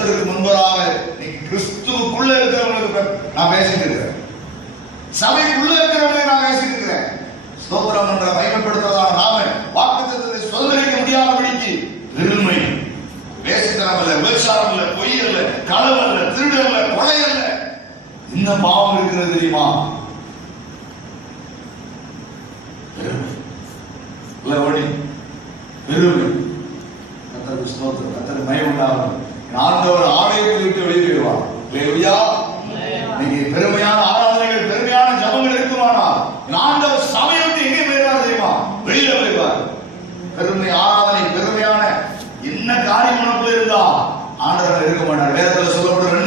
கர்த்தருக்கு முன்பதாக நீங்க கிறிஸ்துவுக்குள்ள இருக்கிறவங்களுக்கு நான் பேசிட்டு இருக்கிறேன், சபைக்குள்ள இருக்கிறவங்க நான் பேசிட்டு இருக்கிறேன். ஸ்தோத்திரம் என்ற மகிமைப்படுத்துவதான நாம வாக்குத்தத்தத்தை சுதந்திரிக்க முடியாதபடிக்கு பெருமை, வேசித்தனம் இல்ல, விபச்சாரம் இல்ல, பொய் இல்ல, களவு இல்ல, திருடு இல்ல, கொலை இல்ல, இந்த பாவம் இருக்கிறது தெரியுமா? பெருமை பெருமை. கர்த்தருக்கு ஸ்தோத்திரம், கர்த்தருக்கு மகிமை உண்டாகும். ஆண்டவர் ஆலயத்தை விட்டு வெளியே போயிடுவார். அல்லேலூயா. நீங்க பெருமையான ஆராதனைகள், பெருமையான ஜபங்கள் இருக்குமானா ஆண்டவர் சபையை விட்டு எங்கே போயிடுவார் தெரியுமா? வெளியில போயிடுவார். பெருமை ஆராதனை, பெருமையான என்ன காரியம் நமக்குள்ள இருந்தா ஆண்டவர் இருக்க மாட்டார். வேதத்துல சொல்லப்படுற